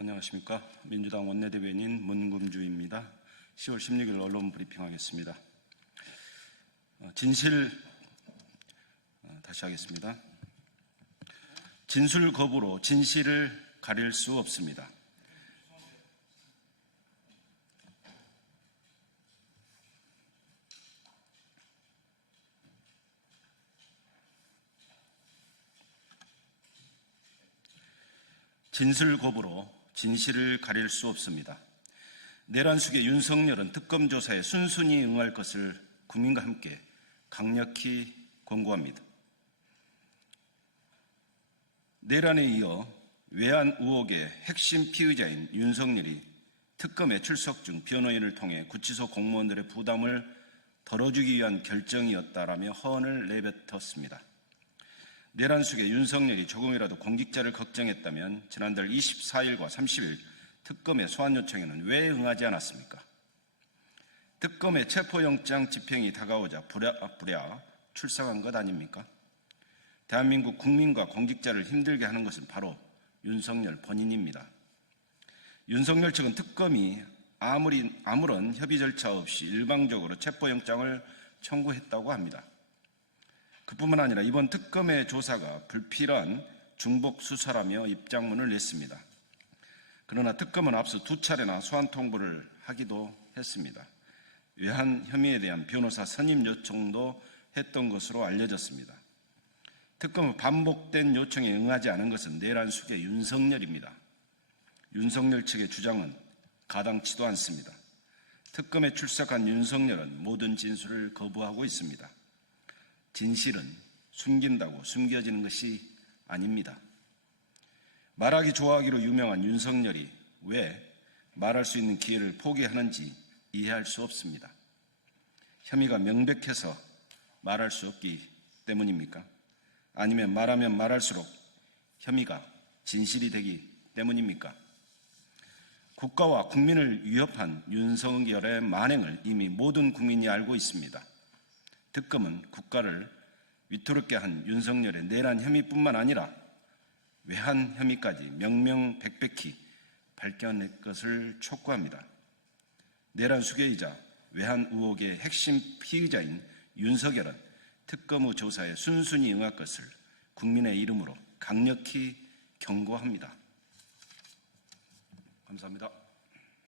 안녕하십니까. 민주당 원내대변인 문금주입니다. 10월 16일 언론 브리핑하겠습니다. 어, 진실, 어, 다시 하겠습니다. 진술 거부로 진실을 가릴 수 없습니다. 진술 거부로 진실을 가릴 수 없습니다. 내란 속의 윤석열은 특검 조사에 순순히 응할 것을 국민과 함께 강력히 권고합니다. 내란에 이어 외환 의혹의 핵심 피의자인 윤석열이 특검에 출석 중 변호인을 통해 구치소 공무원들의 부담을 덜어주기 위한 결정이었다라며 허언을 내뱉었습니다. 내란 속에 윤석열이 조금이라도 공직자를 걱정했다면 지난달 24일과 30일 특검의 소환 요청에는 왜 응하지 않았습니까? 특검의 체포영장 집행이 다가오자 부랴부랴 출석한 것 아닙니까? 대한민국 국민과 공직자를 힘들게 하는 것은 바로 윤석열 본인입니다. 윤석열 측은 특검이 아무리, 아무런 협의 절차 없이 일방적으로 체포영장을 청구했다고 합니다. 그뿐만 아니라 이번 특검의 조사가 불필요한 중복 수사라며 입장문을 냈습니다. 그러나 특검은 앞서 두 차례나 소환 통보를 하기도 했습니다. 외환 혐의에 대한 변호사 선임 요청도 했던 것으로 알려졌습니다. 특검은 반복된 요청에 응하지 않은 것은 내란 속의 윤석열입니다. 윤석열 측의 주장은 가당치도 않습니다. 특검에 출석한 윤석열은 모든 진술을 거부하고 있습니다. 진실은 숨긴다고 숨겨지는 것이 아닙니다. 말하기 좋아하기로 유명한 윤석열이 왜 말할 수 있는 기회를 포기하는지 이해할 수 없습니다. 혐의가 명백해서 말할 수 없기 때문입니까? 아니면 말하면 말할수록 혐의가 진실이 되기 때문입니까? 국가와 국민을 위협한 윤석열의 만행을 이미 모든 국민이 알고 있습니다. 특검은 국가를 위태롭게 한 윤석열의 내란 혐의뿐만 아니라 외환 혐의까지 명명백백히 밝혀낼 것을 촉구합니다. 내란 수괴이자 외환 의혹의 핵심 피의자인 윤석열은 특검 후 조사에 순순히 응할 것을 국민의 이름으로 강력히 경고합니다. 감사합니다.